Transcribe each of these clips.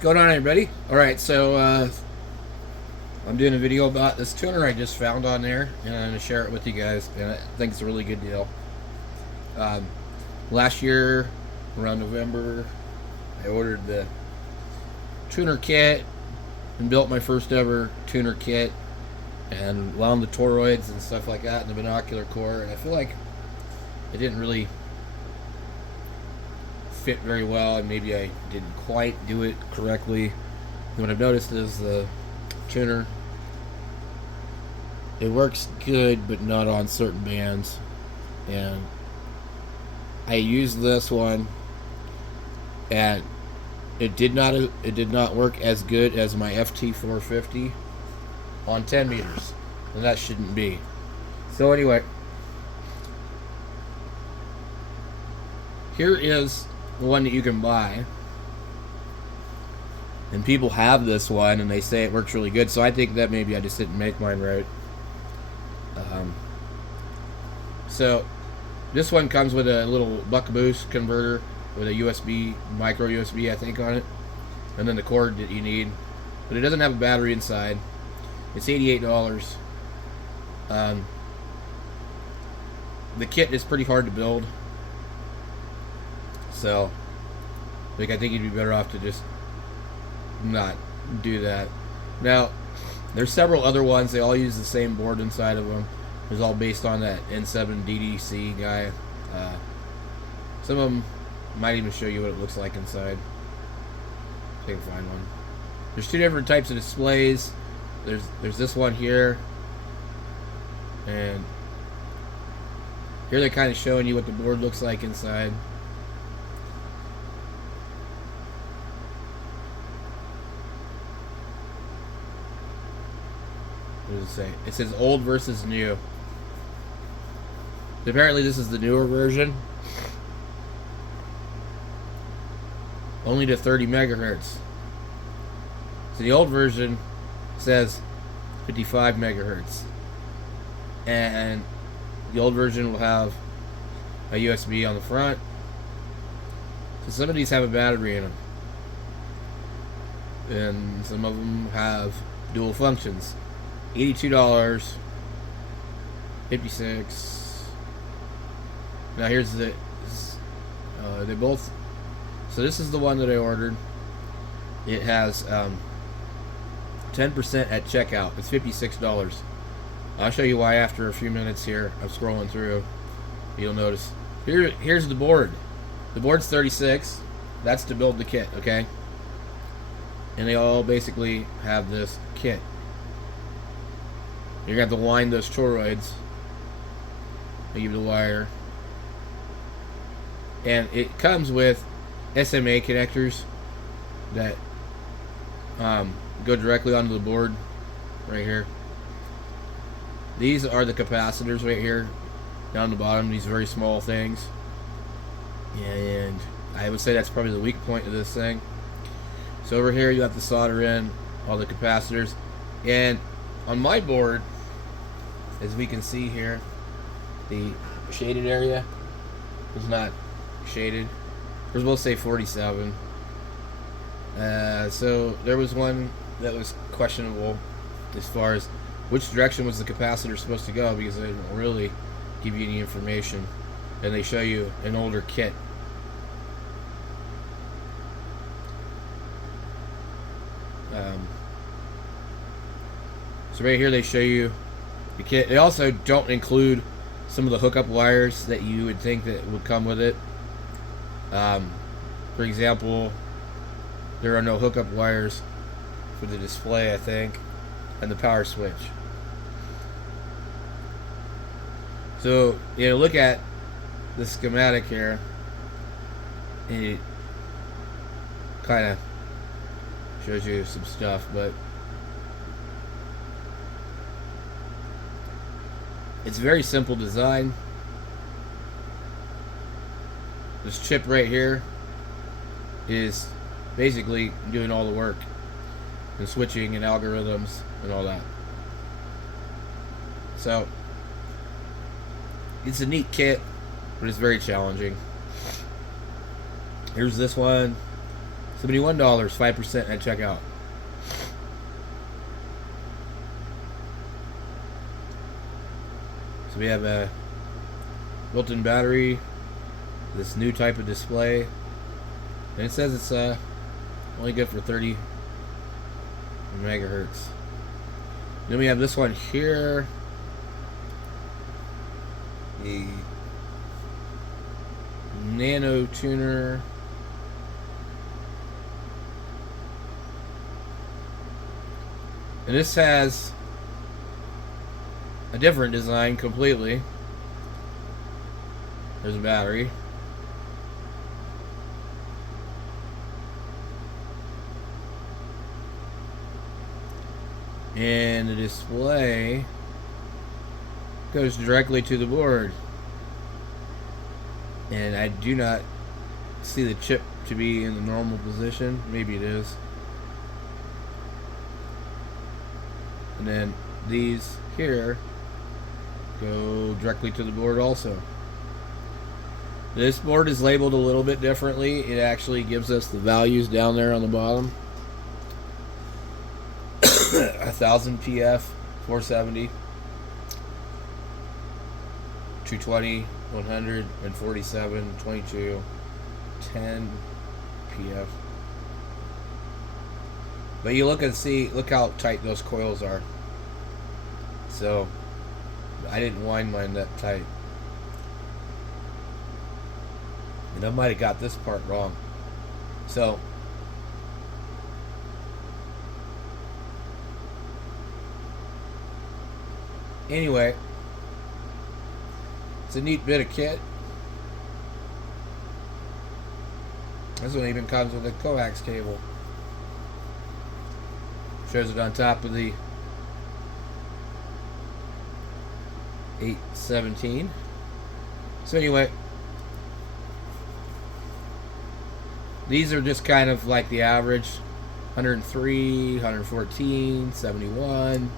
going on, everybody? Alright, so I'm doing a video about this tuner I just found on there, and I'm going to share it with you guys, and I think it's a really good deal. Um, Last year, around November, I ordered the tuner kit and built my first ever tuner kit and wound the toroids and stuff like that in the binocular core, and I feel like it didn't really fit very well, and maybe I didn't quite do it correctly. And what I've noticed is the tuner, it works good but not on certain bands, and I used this one and it did not work as good as my FT450 on 10 meters, and that shouldn't be. So anyway, here is the one that you can buy, and people have this one and they say it works really good, so I think that maybe I just didn't make mine right. So this one comes with a little buck boost converter with a USB, micro USB I think on it, and then the cord that you need, but it doesn't have a battery inside. It's $88. The kit is pretty hard to build, so I think you'd be better off to just not do that. Now, there's several other ones. They all use the same board inside of them. It's all based on that N7 DDC guy. Some of them might even show you what it looks like inside. See if I can find one. There's two different types of displays. There's this one here, and here they're kind of showing you what the board looks like inside. What does it say? It says old versus new. Apparently this is the newer version. Only to 30 megahertz. So the old version says 55 megahertz. And the old version will have a USB on the front. So some of these have a battery in them. And some of them have dual functions. $82, 56. Now here's the they both. So this is the one that I ordered. It has 10% at checkout. It's $56. I'll show you why after a few minutes here. I'm scrolling through. You'll notice. Here's the board. The board's 36. That's to build the kit, okay? And they all basically have this kit. You're going to have to wind those toroids. They give you the wire. And it comes with SMA connectors that go directly onto the board right here. These are the capacitors right here down the bottom, these very small things. And I would say that's probably the weak point of this thing. So over here you have to solder in all the capacitors. And on my board, as we can see here, the shaded area is not shaded. We're supposed to say 47. So there was one that was questionable as far as which direction was the capacitor supposed to go, because they don't really give you any information, and they show you an older kit. So right here they show you the kit. They also don't include some of the hookup wires that you would think that would come with it. For example, there are no hookup wires for the display, I think, and the power switch. So you look at the schematic here, and it kind of shows you some stuff, but it's very simple design. This chip right here is basically doing all the work and switching and algorithms and all that. So it's a neat kit, but it's very challenging. Here's this one. $71, 5% at checkout. So we have a built-in battery, this new type of display, and it says it's only good for 30 megahertz. Then we have this one here, the Nano Tuner. And this has a different design completely. There's a battery. And the display goes directly to the board. And I do not see the chip to be in the normal position. Maybe it is. And then these here go directly to the board also. This board is labeled a little bit differently. It actually gives us the values down there on the bottom. 1000 PF, 470, 220, 100, and 47, 22, 10 PF. But you look and see, look how tight those coils are. So I didn't wind mine that tight. And I might have got this part wrong. So anyway, it's a neat bit of kit. This one even comes with a coax cable. Shows it on top of the 817. So anyway, these are just kind of like the average. 103, 114, 71,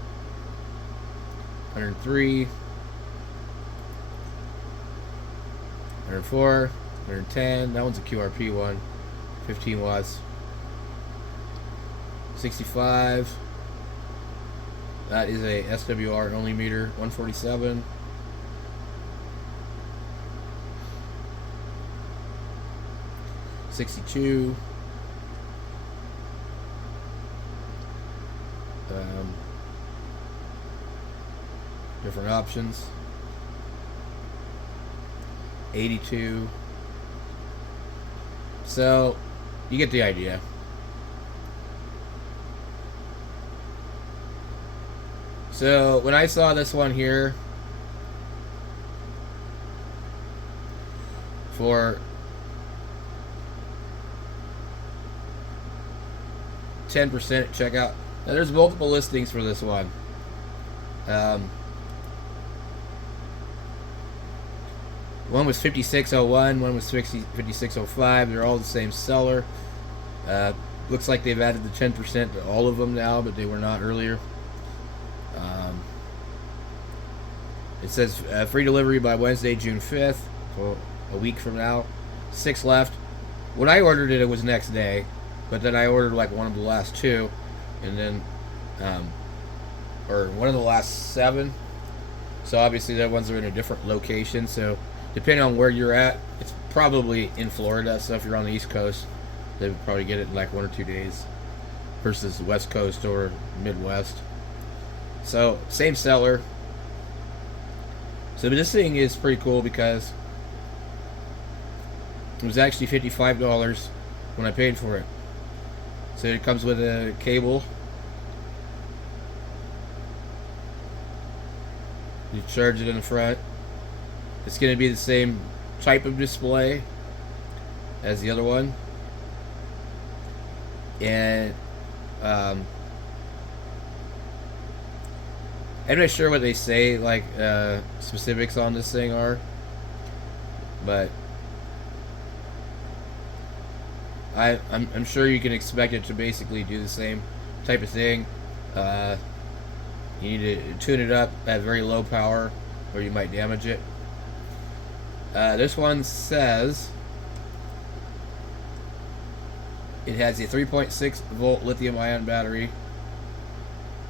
103, 104, 110. That one's a QRP one. 15 watts. 65. That is a SWR only meter. 147. $62. Different options. 82. So you get the idea. So when I saw this one here for 10% at checkout, now there's multiple listings for this one. One was 5601, one was 5605. They're all the same seller. Looks like they've added the 10% to all of them now, but they were not earlier. It says free delivery by Wednesday, June 5th, so a week from now. 6 left. When I ordered it, it was next day, but then I ordered like one of the last 2, and then, or one of the last 7. So obviously the ones are in a different location. So depending on where you're at, it's probably in Florida. So if you're on the East Coast, they would probably get it in like 1 or 2 days, versus the West Coast or Midwest. So same seller. So this thing is pretty cool because it was actually $55 when I paid for it. So it comes with a cable. You charge it in the front. It's going to be the same type of display as the other one. And I'm not sure what they say, like specifics on this thing are, but I'm sure you can expect it to basically do the same type of thing. You need to tune it up at very low power, or you might damage it. This one says It has a 3.6 volt lithium ion battery.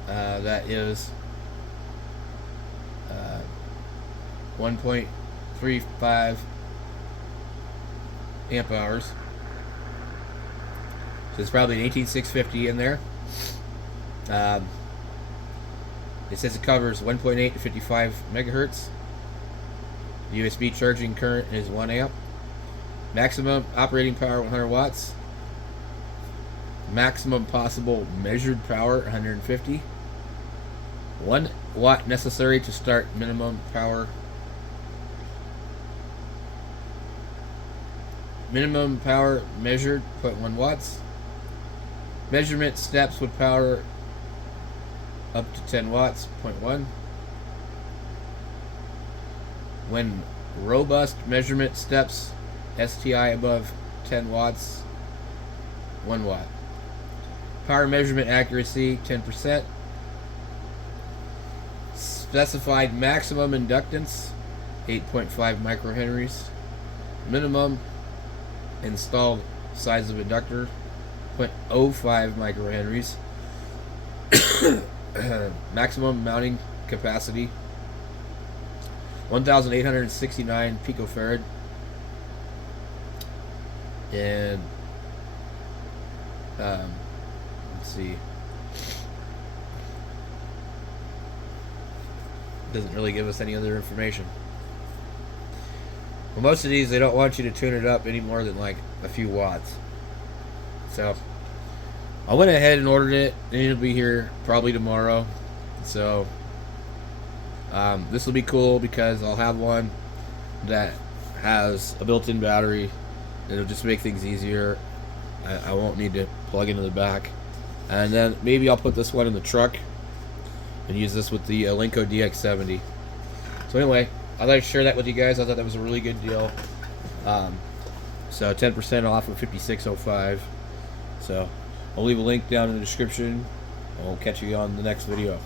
That is 1.35 amp hours. So it's probably an 18650 in there. It says it covers 1.8 to 55 megahertz. The USB charging current is 1 amp. Maximum operating power 100 watts. Maximum possible measured power 150. 1 watt necessary to start. Minimum power. Minimum power measured 0.1 watts. Measurement steps with power up to 10 watts 0.1. When robust measurement steps STI above 10 watts 1 watt. Power measurement accuracy 10%. Specified maximum inductance 8.5 microhenries. Minimum installed size of inductor 0.05 microhenries. Maximum mounting capacity 1869 picofarad. And let's see, doesn't really give us any other information. Well, most of these, they don't want you to tune it up any more than like a few watts. So I went ahead and ordered it, and it'll be here probably tomorrow. So this will be cool because I'll have one that has a built-in battery. It'll just make things easier. I won't need to plug into the back. And then maybe I'll put this one in the truck and use this with the Linko DX70. So anyway, I'd like to share that with you guys. I thought that was a really good deal. So 10% off of 5605. So I'll leave a link down in the description. And we'll catch you on the next video.